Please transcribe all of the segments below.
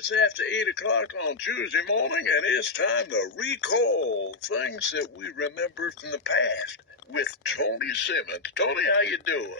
It's after 8 o'clock on Tuesday morning, and it's time to recall things that we remember from the past with Tony Simmons. Tony, how you doing?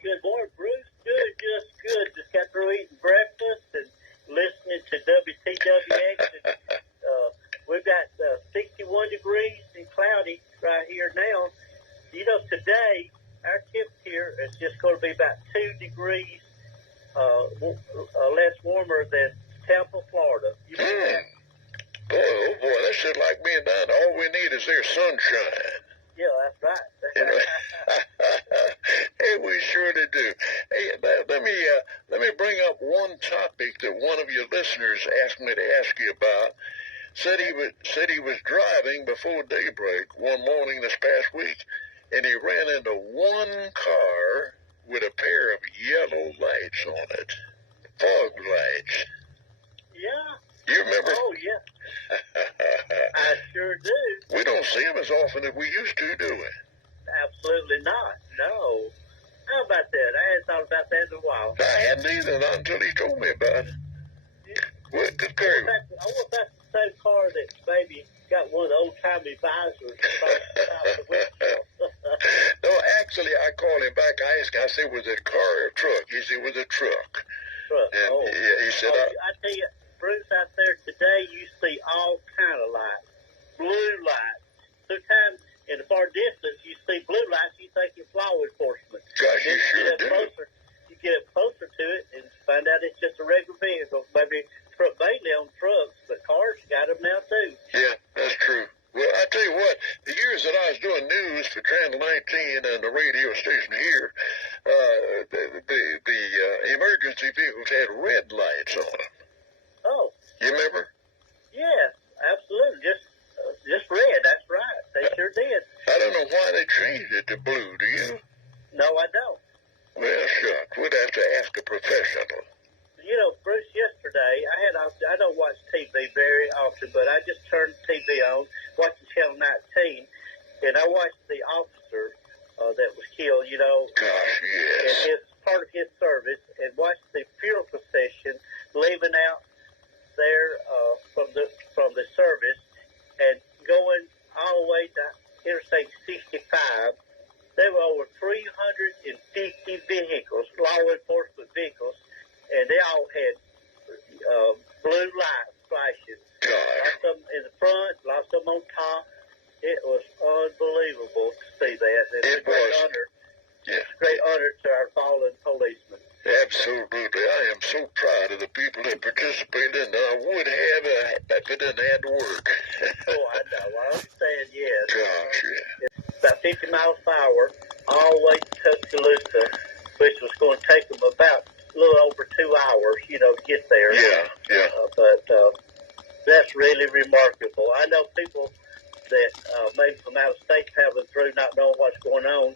Good morning, Bruce. Good, just good. Just got through eating breakfast and listening to WTWX. We've got 61 degrees and cloudy right here now. You know, today, our temp here is just going to be about 2 degrees less warmer than Tampa, Florida. Oh boy, that shit like being down. All we need is their sunshine. Yeah, that's right. You know? Hey, we surely do. Hey, let me bring up one topic that one of your listeners asked me to ask you about. Said he was driving before daybreak one morning this past week, and he ran into one car with a pair of yellow lights on it, fog lights. Yeah. You remember? Oh, yeah. I sure do. We don't see them as often as we used to, do we? Absolutely not. No. How about that? I hadn't thought about that in a while. I hadn't either, not until he told me about it. Well, good girl. I wonder if that's the same car that maybe got one of the old-timey visors across the windshield. No, actually, I called him back. I asked him, I said, was it a car or a truck? He said, it was a truck. And he said, I tell you, Bruce, out there today, you see all kind of lights. Blue lights. Sometimes in the far distance, you see blue lights, you think it's law enforcement. Gosh, you sure do. You get up closer to it and find out it's just a regular vehicle. Maybe mainly on trucks, but cars got them now too. Yeah, that's true. Well, I tell you what, the years that I was doing news for Channel 19 and the radio station here, the emergency vehicles had red lights on them. Oh. You remember? Yes, absolutely. Just red. That's right. They sure did. I don't know why they changed it to blue. Do you? No, I don't. Well, shucks. We'd have to ask a professional. You know, Bruce, yesterday, I don't watch TV very often, but I just turned the TV on, watching Channel 19, and I watched the officer that was killed, you know. Gosh, yes. And it's part of his service, and watched the funeral procession leaving out there from the service and going all the way to Interstate 65. There were over 350 vehicles, law enforcement vehicles, and they all had blue lights flashing. Lots of them in the front, lots of them on top. It was unbelievable to see that. And it's a great honor. Yeah. It's a great honor to our fallen policemen. Absolutely. I am so proud of the people that participated, and I would have if it didn't have to work. Oh, I know. I understand, yes. Gosh, yeah. It's about 50 miles per hour all the way to Tuscaloosa, which was going to take them about a little over 2 hours, you know, to get there. Yeah, yeah. But that's really remarkable. I know people that maybe from out of state traveling through, not knowing what's going on,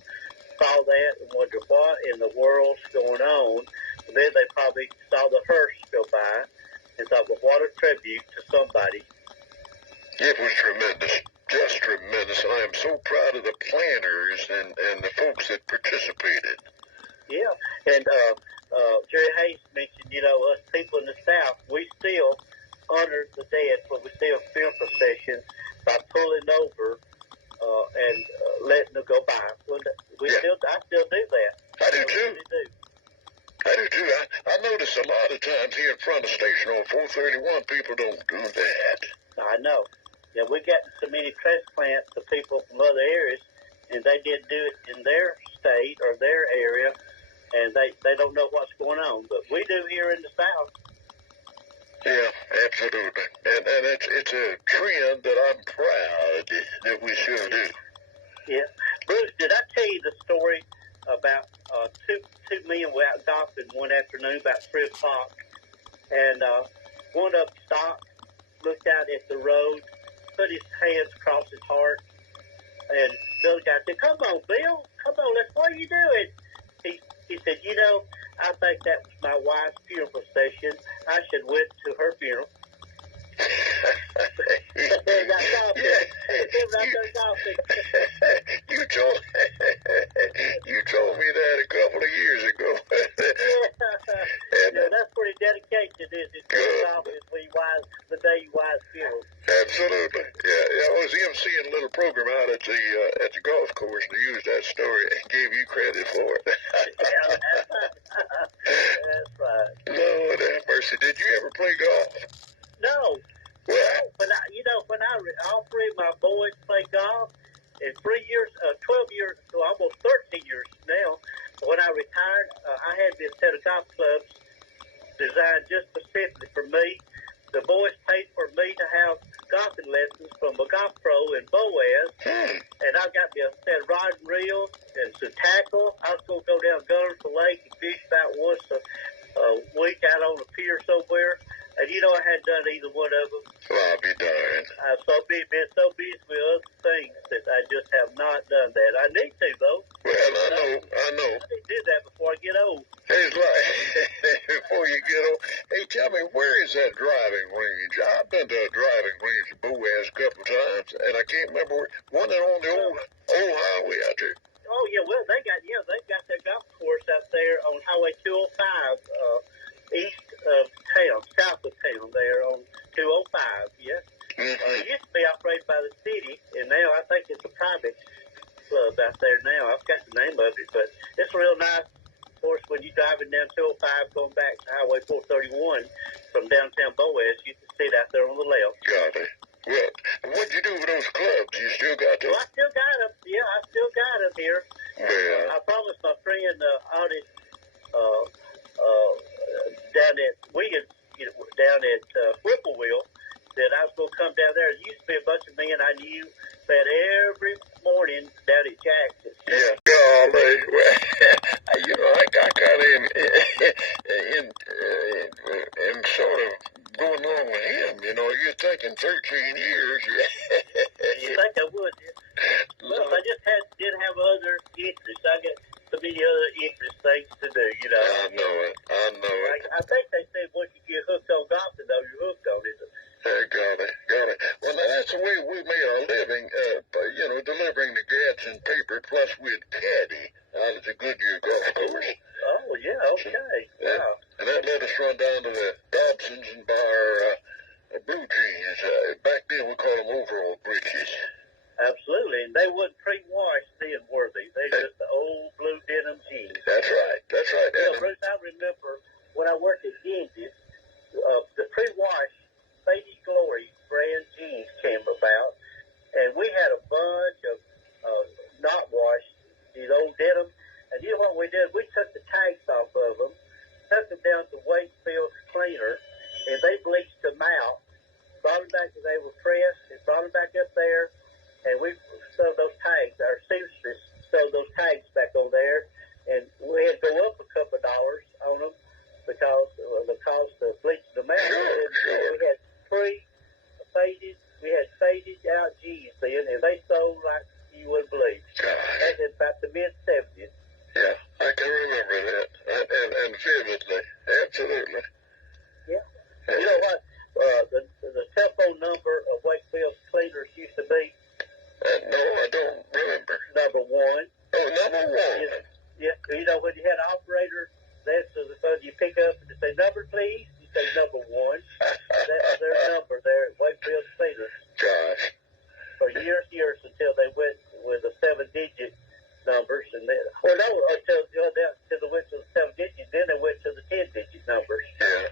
saw that and wondered what in the world's going on. And then they probably saw the hearse go by and thought, well, what a tribute to somebody. It was tremendous. Just tremendous. And I am so proud of the planners and the folks that participated. Yeah. And Jerry Hayes mentioned, you know, us people in the South, we still honor the dead, but we still film processions by pulling over and letting them go by. I still do that. I do too. Really do. I do too. I notice a lot of times here in front of the station on 431, people don't do that. I know. Yeah, we got so many transplants of people from other areas, and they didn't do it in their state or their area, and they don't know what's going on. But we do here in the South. Yeah, absolutely. And it's a trend that I'm proud that we still do. Yeah. Bruce, did I tell you the story about two men were out golfing one afternoon about 3 o'clock, and one of them stopped, looked out at the road, put his hands across his heart, and the other guy said, "Come on, Bill, come on, what are you doing?" He said, "You know, I think that was my wife's funeral procession. I should have went to her funeral." You told me that a couple of years ago. Yeah, that's pretty dedication, isn't it? wise funeral. Absolutely. Yeah, I was emceeing a little program out at the golf course, and they used that story and gave you credit for it. Yeah, that's right. That's right. Lord have mercy. Did you ever play golf? No. Well, When all three of my boys play golf, in 3 years, 12 years, so almost 13 years now, when I retired, I had this set of golf clubs designed just specifically for me. The boys paid for me to have golfing lessons from a golf pro in Boaz, and I got me a set of rod and reels and some tackle. I was going to go down Gunners Lake and fish about once a week out on the pier somewhere. And I hadn't done either one of them. well, I'll be darned. I've been so busy with other things that I just have not done that. I need to, though. Well, I know. I need to do that before I get old. It's like, before you get on, hey, tell me, where is that driving range? I've been to a driving range in Boaz a couple of times, and I can't remember one that on the old highway out there. Oh, yeah, well, they've got their golf course out there on Highway 205, east of town, south of town there on 205, yeah. Mm-hmm. It used to be operated by the city, and now I think it's a private club out there now. I've got the name of it, but it's real nice. Of course, when you're driving down 205 going back to Highway 431 from downtown Boaz, you can sit out there on the left. Got it. Well, what'd you do with those clubs? You still got them? Well, I still got them. Yeah, I still got them here. Yeah. I promised my friend Audie down at Wiggins, down at Whipplewheel, that I was going to come down there. There used to be a bunch of men I knew that every morning down at Jackson. Yeah, golly. Well, I got kind of in sort of going along with him. You're thinking 13 years. You think I would? Yeah. Well, I just didn't have other interests. I got so many other interest things to do. I know it. I think they say once you get hooked on golfing, though, you're hooked on it. Got it. Well, now that's the way we made our living, delivering the gads and paper, plus we'd caddy out of the Goodyear golf course. Oh, yeah, okay. Wow. And that let us run down to the Dobsons and buy our blue jeans. Back then we called them overall breeches. Absolutely, and they wasn't pre-washed then, were they? They just the old blue denim jeans. That's right. Bruce, I remember when I worked at Genji's, the pre-washed Faded Glory brand jeans came about, and we had a bunch of not washed, these old denim, and you know what we did? We took the tags off of them, took them down to Wakefield's cleaner, and they bleached them out, brought them back as they were pressed, and brought them back up there, and we sewed those tags, our seamstress sewed those tags back on there, and we had to go up a couple of dollars on them because of the cost of bleaching them out. Sure. We had faded out jeans then, and they sold like you wouldn't believe. Back in about the mid-70s. Yeah, I can remember that, and vividly, absolutely. Yeah. You know what the telephone number of Wakefield's cleaners used to be? No, I don't remember. Number 1. Oh, number 1. Yeah. When you had an operator, that's the phone you pick up and say, number please, you say number 1. That's their number there at Wakefield's cleaners. Gosh. For years until they went with the 7-digit numbers, and then, until they went to the 7 digits, then they went to the 10-digit numbers. Yeah.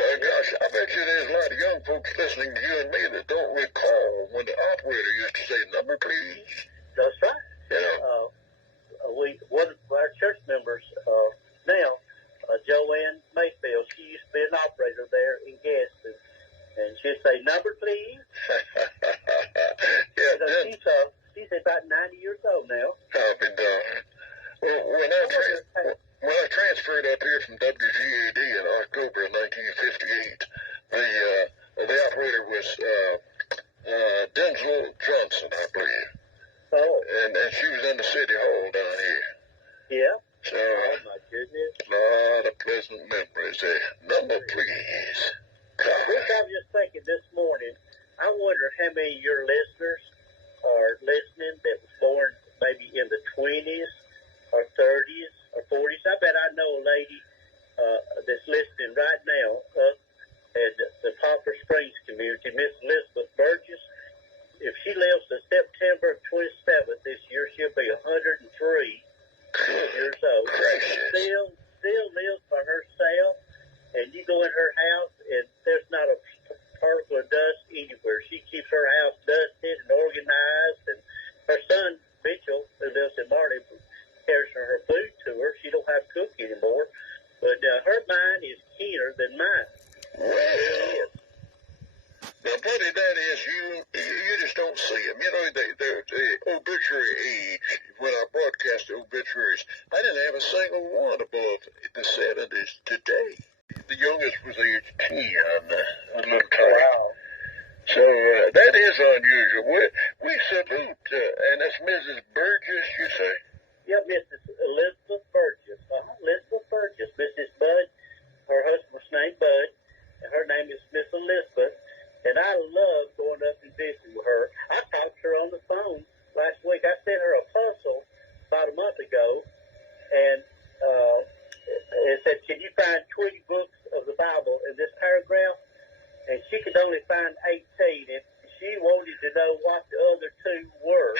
Oh, gosh, I bet you there's a lot of young folks listening to you and me that don't recall when the operator used to say, number please. That's right. One of our church members now, Joanne Mayfield, she used to be an operator there in Gaston, and she'd say, number please. She's about 90 years old now. I'll be darned. Well, when I transferred up here from WGAD in October of 1958, the operator was Denzel Johnson, I believe. Oh. And she was in the city hall down here. Yeah. So, oh, my goodness. A lot of pleasant memories there. Number please. Which I was just thinking this morning, I wonder how many of your listeners are listening that was born maybe in the 20s or 30s or 40s. I bet I know a lady that's listening right now up and the Poplar Springs community, Miss Elizabeth Burgess. If she lives to September 27th this year, she'll be 103 years old. Still lives by herself, and you go in her house, and there's not a particle of dust anywhere. She keeps her house dusted and organized, and her son, Mitchell, who lives in Marty, cares for her food to her. She don't have to cook anymore, but her mind is keener than mine. Well, now, buddy, that is, you just don't see them. You know, the obituary age, when I broadcast the obituaries, I didn't have a single one above the 70s today. The youngest was age 10, a little tiny. Wow. So that is unusual. We salute, and that's Mrs. Burgess, you say? Yeah, Mrs. Elizabeth Burgess. Elizabeth Burgess. Mrs. Bud, her husband was named Bud, and her name is Miss Elizabeth. And I love going up and visiting with her. I talked to her on the phone last week. I sent her a puzzle about a month ago, and it said, can you find 20 books of the Bible in this paragraph? And she could only find 18, and she wanted to know what the other two were.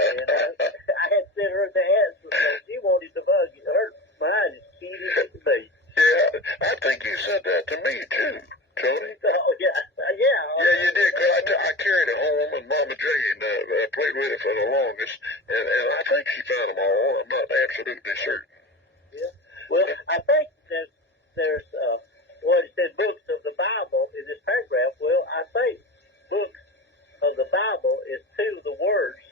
And I had sent her the answer, so she wanted to bug it. Her mind is keen as it can be. Yeah, I think you said that to me, too, Tony. Oh, yeah. Yeah, you did, because I carried it home, and Mama Jane played with it for the longest, and I think she found them all. I'm not absolutely certain. Yeah. Well, I think there's what it said, books of the Bible in this paragraph. Well, I think books of the Bible is two of the words.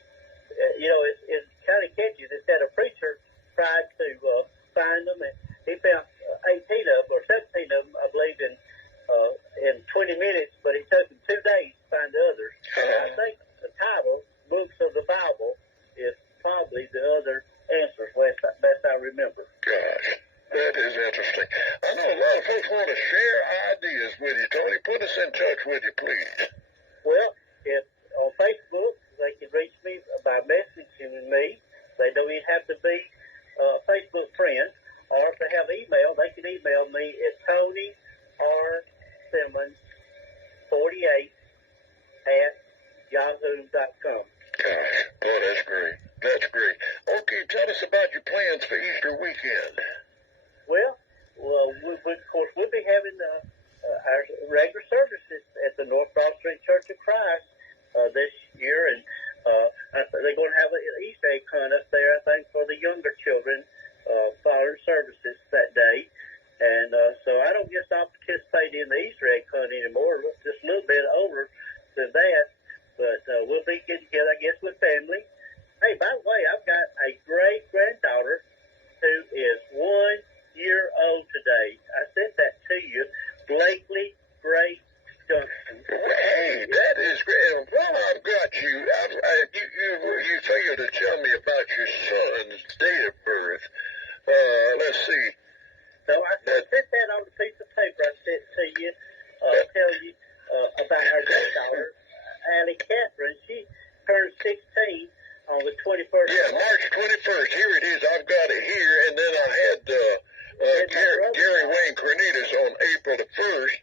It's kind of catchy. It said a preacher tried to find them, and he found 18 of them, or 17 of them, I believe, in 20 minutes, but it took him 2 days to find the others. I think the title, Books of the Bible, is probably the other answers, best I remember. Gosh, that is interesting. I know a lot of folks want to share ideas with you, Tony. Put us in touch with you, please. Well, if on Facebook, they can reach me by messaging me. They don't even have to be a Facebook friend. Or if they have email, they can email me at Tony R. Simmons 48 at yahoo.com. Gosh, boy, that's great. That's great. Okay, tell us about your plans for Easter weekend. Well, of course, we'll be having our regular services at the North Broad Street Church of Christ this year, and they're going to have an Easter egg hunt up there, I think, for the younger children following services that day. And so I don't guess I'll participate in the Easter egg hunt anymore. We're just a little bit over than that. But we'll be getting together, I guess, with family. Hey, by the way, I've got a great-granddaughter who is 1 year old today. I sent that to you. Blakely Grace Johnson. Hey, that is great. Well, I've got you. You failed to tell me about your son's date of birth. Let's see. So I sent that on a piece of paper I sent to you, tell you about our granddaughter, Allie Catherine. She turned 16 on the 21st. Yeah, March 21st. Here it is. I've got it here. And then I had Gary Wayne Cornelius on April the 1st.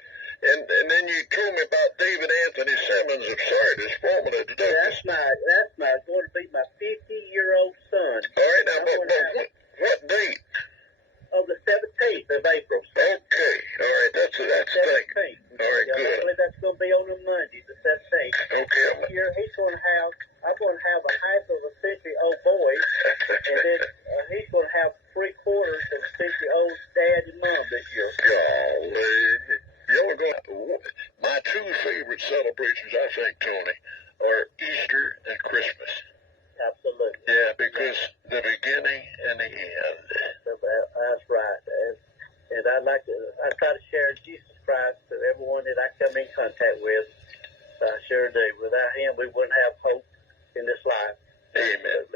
And then you told me about David Anthony Simmons of Sardis, formerly the Douglas. That's going to be my 50-year-old son. All right, now, what date? Oh, the 17th of April. Okay. All right. That's the thing. All right, good. Hopefully that's going to be on a Monday, the 17th. Okay. I'm going to have a half of a century-old boy, and then he's going to have 3/4 of a century-old dad and mom this year. Golly. Y'all got my two favorite celebrations, I think, Tony, are Easter and Christmas. Absolutely. Yeah, because the beginning and the end. That's right. And I try to share Jesus Christ to everyone that I come in contact with. I sure do. Without him, we wouldn't have hope in this life. Amen.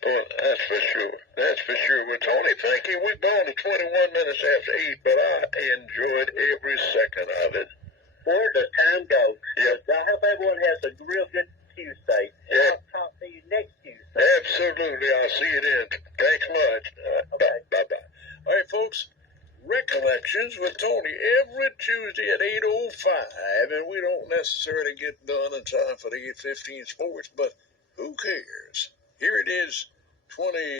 Well, that's for sure. That's for sure. Well, Tony, thank you. We've gone to 21 minutes after 8, but I enjoyed every second of it. Where does time go? Yep. I hope everyone has a real good Tuesday. Yep. I'll talk to you next Tuesday. Absolutely. I'll see you then. Thanks much. Okay. Bye-bye. All right, folks. Recollections with Tony every Tuesday at 8:05, and we don't necessarily get done in time for the 8:15 sports, but who cares? Here it is, 20